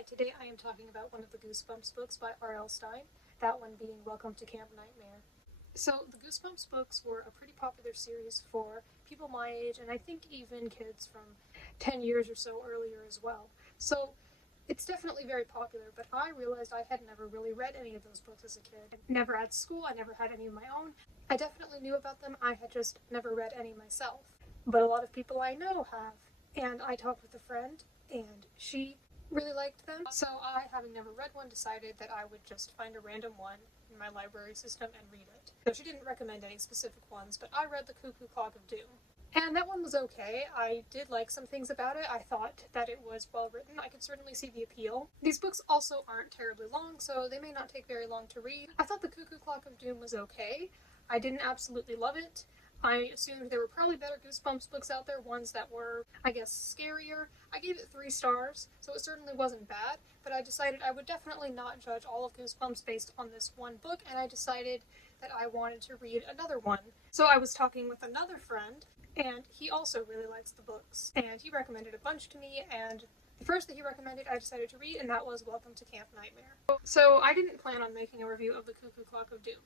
Hi, today I am talking about one of the Goosebumps books by R.L. Stine, that one being Welcome to Camp Nightmare. So, the Goosebumps books were a pretty popular series for people my age, and I think even kids from 10 years or so earlier as well. So, it's definitely very popular, but I realized I had never really read any of those books as a kid. Never at school, I never had any of my own. I definitely knew about them, I had just never read any myself. But a lot of people I know have. And I talked with a friend, and she really liked them. So I, having never read one, decided that I would just find a random one in my library system and read it. So she didn't recommend any specific ones, but I read The Cuckoo Clock of Doom. And that one was okay. I did like some things about it. I thought that it was well written. I could certainly see the appeal. These books also aren't terribly long, so they may not take very long to read. I thought The Cuckoo Clock of Doom was okay. I didn't absolutely love it. I assumed there were probably better Goosebumps books out there, ones that were, I guess, scarier. I gave it 3 stars, so it certainly wasn't bad, but I decided I would definitely not judge all of Goosebumps based on this one book, and I decided that I wanted to read another one. So I was talking with another friend, and he also really likes the books, and he recommended a bunch to me, and the first that he recommended I decided to read, and that was Welcome to Camp Nightmare. So I didn't plan on making a review of The Cuckoo Clock of Doom,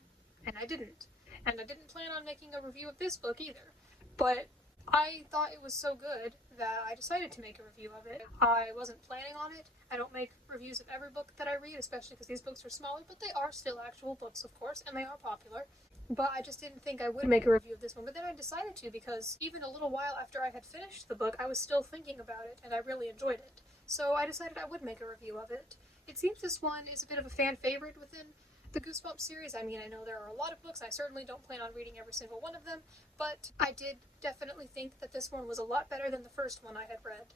and I didn't. And I didn't plan on making a review of this book either. But I thought it was so good that I decided to make a review of it. I wasn't planning on it. I don't make reviews of every book that I read, especially because these books are smaller, but they are still actual books, of course, and they are popular. But I just didn't think I would make a review of this one. But then I decided to because even a little while after I had finished the book, I was still thinking about it, and I really enjoyed it. So I decided I would make a review of it. It seems this one is a bit of a fan favorite within the Goosebumps series. I mean, I know there are a lot of books. I certainly don't plan on reading every single one of them, but I did definitely think that this one was a lot better than the first one I had read.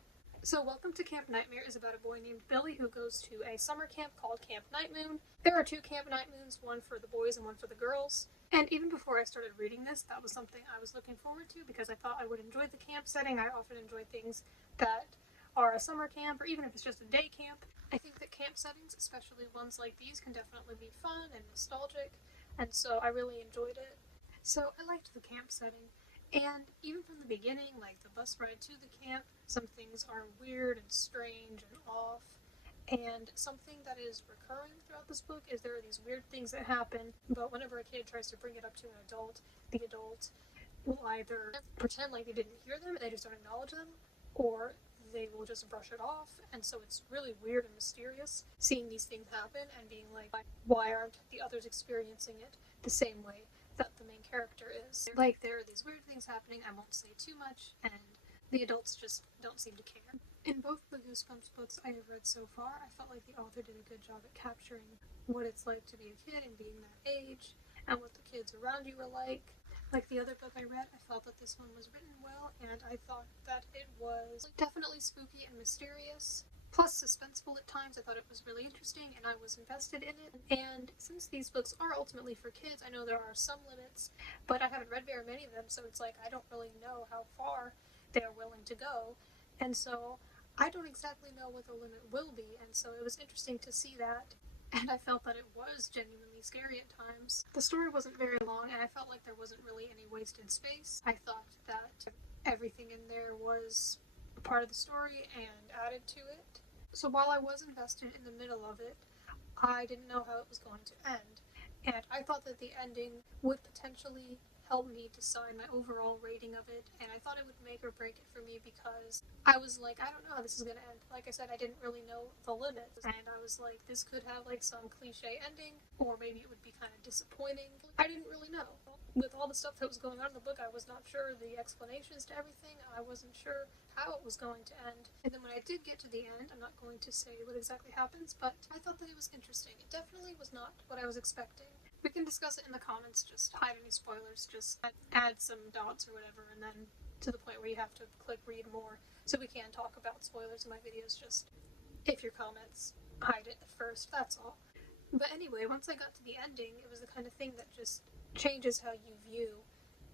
So Welcome to Camp Nightmare is about a boy named Billy who goes to a summer camp called Camp Night Moon. There are 2 Camp Night Moons, one for the boys and one for the girls. And even before I started reading this, that was something I was looking forward to because I thought I would enjoy the camp setting. I often enjoy things that are a summer camp, or even if it's just a day camp. I think that camp settings, especially ones like these, can definitely be fun and nostalgic, and so I really enjoyed it. So I liked the camp setting, and even from the beginning, like the bus ride to the camp, some things are weird and strange and off, and something that is recurring throughout this book is there are these weird things that happen, but whenever a kid tries to bring it up to an adult, the adult will either pretend like they didn't hear them and they just don't acknowledge them, or they will just brush it off, and so it's really weird and mysterious seeing these things happen and being like, why aren't the others experiencing it the same way that the main character is? Like, there are these weird things happening, I won't say too much, and the adults just don't seem to care. In both the Goosebumps books I have read so far, I felt like the author did a good job at capturing what it's like to be a kid and being that age, and what the kids around you were like. Like the other book I read, I felt that this one was written well, and I thought that it was definitely spooky and mysterious, plus suspenseful at times. I thought it was really interesting, and I was invested in it. And since these books are ultimately for kids, I know there are some limits, but I haven't read very many of them, so it's like I don't really know how far they're willing to go, and so I don't exactly know what the limit will be, and so it was interesting to see that. And I felt that it was genuinely scary at times. The story wasn't very long, and I felt like there wasn't really any wasted space. I thought that everything in there was a part of the story and added to it. So while I was invested in the middle of it, I didn't know how it was going to end. And I thought that the ending would potentially help me decide my overall rating of it, and I thought it would make or break it for me because I was like, I don't know how this is going to end. Like I said, I didn't really know the limits, and I was like, this could have like some cliche ending, or maybe it would be kind of disappointing. I didn't really know. With all the stuff that was going on in the book, I was not sure the explanations to everything. I wasn't sure how it was going to end. And then when I did get to the end, I'm not going to say what exactly happens, but I thought that it was interesting. It definitely was not what I was expecting. We can discuss it in the comments, just hide any spoilers, just add some dots or whatever, and then to the point where you have to click read more, so we can talk about spoilers in my videos, just if your comments hide it at first, that's all. But anyway, once I got to the ending, it was the kind of thing that just changes how you view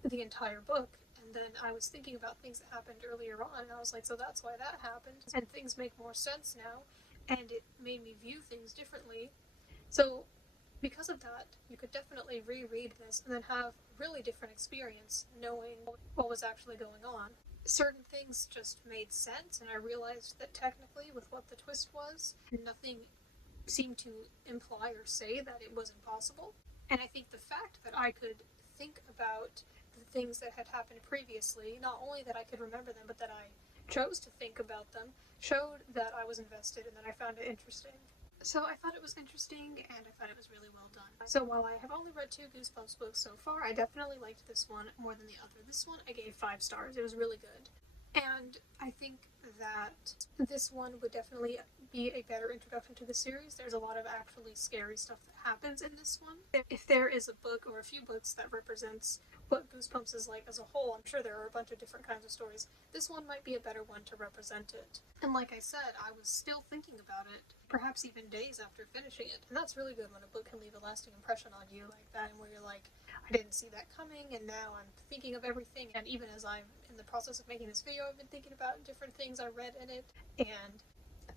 the entire book, and then I was thinking about things that happened earlier on, and I was like, so that's why that happened, and things make more sense now, and it made me view things differently. So because of that, you could definitely reread this and then have a really different experience knowing what was actually going on. certain things just made sense, and I realized that technically, with what the twist was, nothing seemed to imply or say that it was impossible. And I think the fact that I could think about the things that had happened previously, not only that I could remember them, but that I chose to think about them, showed that I was invested and that I found it interesting. So I thought it was interesting, and I thought it was really well done. So while I have only read 2 Goosebumps books so far, I definitely liked this one more than the other. This one I gave 5 stars. It was really good. And I think that this one would definitely be a better introduction to the series. There's a lot of actually scary stuff that happens in this one. If there is a book or a few books that represents what Goosebumps is like as a whole, I'm sure there are a bunch of different kinds of stories. This one might be a better one to represent it. And like I said, I was still thinking about it, perhaps even days after finishing it. And that's really good when a book can leave a lasting impression on you like that, and where you're like, I didn't see that coming, and now I'm thinking of everything. And even as I'm in the process of making this video, I've been thinking about different things I read in it, and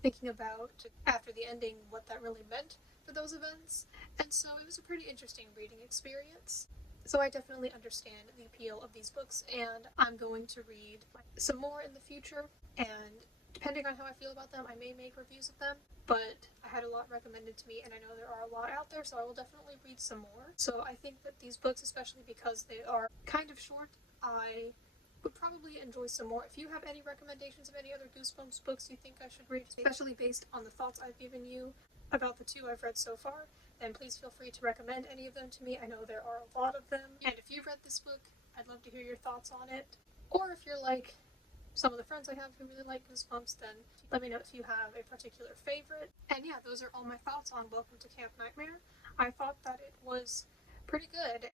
thinking about, after the ending, what that really meant for those events. And so it was a pretty interesting reading experience. So I definitely understand the appeal of these books, and I'm going to read some more in the future, and depending on how I feel about them, I may make reviews of them, but I had a lot recommended to me, and I know there are a lot out there, so I will definitely read some more. So I think that these books, especially because they are kind of short, I would probably enjoy some more. If you have any recommendations of any other Goosebumps books you think I should read, especially based on the thoughts I've given you about the 2 I've read so far, then please feel free to recommend any of them to me. I know there are a lot of them. And if you've read this book, I'd love to hear your thoughts on it. Or if you're like some of the friends I have who really like Goosebumps, then let me know if you have a particular favorite. And yeah, those are all my thoughts on Welcome to Camp Nightmare. I thought that it was pretty good,